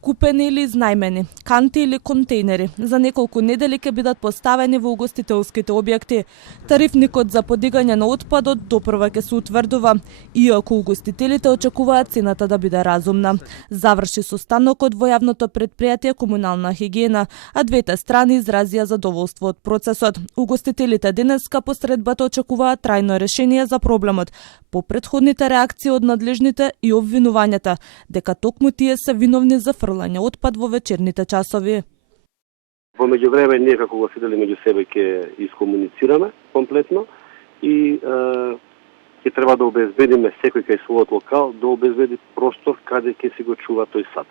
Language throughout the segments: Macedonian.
Купени или изнајмени, канти или контейнери, за неколку недели ќе бидат поставени во угостителските објекти. Тарифникот за подигање на отпадот допрва ќе се утврдува, иако угостителите очекуваат цената да биде разумна. Заврши состанокот во јавното претпријатие Комунална хигиена, а двете страни изразија задоволство од процесот. Угостителите денеска по средбата очекуваат трајно решение за проблемот, по претходните реакции од надлежните и обвинувањата, дека токму тие се виновни за фрлање отпад во вечерните часови. Во меѓувреме ние како угостители меѓу себе ќе искомуницираме комплетно и ќе треба да обезбедиме секој кај својот локал да обезбеди простор каде ќе си го чува тој сад.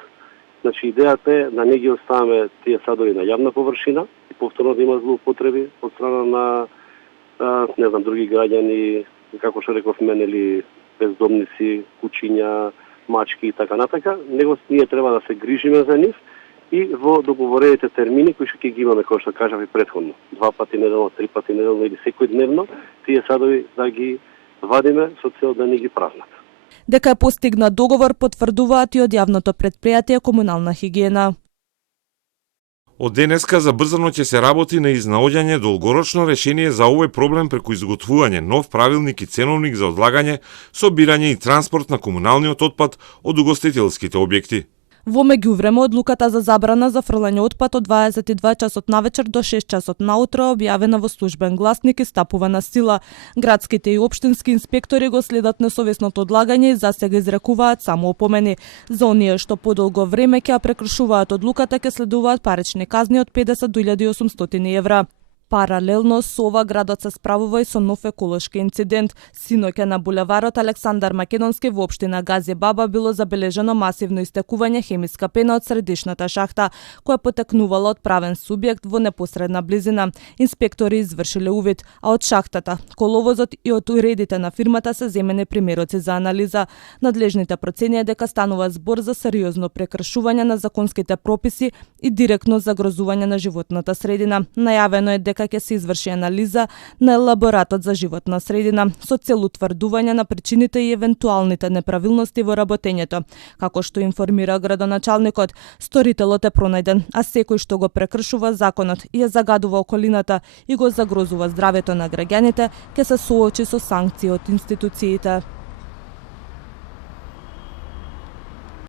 Значи идејата е да не ги оставаме тие садови на јавна површина и повторно да има злоупотреби од страна на други граѓани, како што реков мене, или бездомници, кучиња, мачки и така натака, него ние треба да се грижиме за нив и во договорените термини кои што ќе ги имаме, кои што кажав и претходно, 2 пати неделно, 3 пати неделно или секојдневно, тие садови да ги вадиме со цел да не ги празнат. Дека е постигнат договор потврдуваат и од јавното претпријатие Комунална хигиена. Од денеска забрзано ќе се работи на изнаоѓање долгорочно решение за овој проблем преку изготвување нов правилник и ценовник за одлагање, собирање и транспорт на комуналниот отпад од угостителските објекти. Во меѓувреме, одлуката за забрана за фрлање отпад од 22 часот навечер до 6 часот наутро е објавена во службен гласник и стапува на сила. Градските и општински инспектори го следат несовесното одлагање и засега изрекуваат само опомени. За оние што подолго време ќе ја прекршуваат одлуката ќе следуваат парични казни од 50 до 1800 евра. Паралелно со ова градот се справува и со нов еколошки инцидент. Синоќа на булеварот Александар Македонски во општина Гази Баба било забележано масивно истекување хемиска пена од средишната шахта, која потекнувала од правен субјект во непосредна близина. Инспектори извршиле увид, а од шахтата, коловозот и од уредите на фирмата се земени примероци за анализа. Надлежните проценија дека станува збор за сериозно прекршување на законските прописи и директно загрозување на животната средина. Најавено е дека ќе се изврши анализа на елаборатот за животна средина со цел утврдување на причините и евентуалните неправилности во работењето. Како што информира градоначалникот, сторителот е пронајден, а секој што го прекршува законот и ја загадува околината и го загрозува здравето на граѓаните, ќе се соочи со санкции од институциите.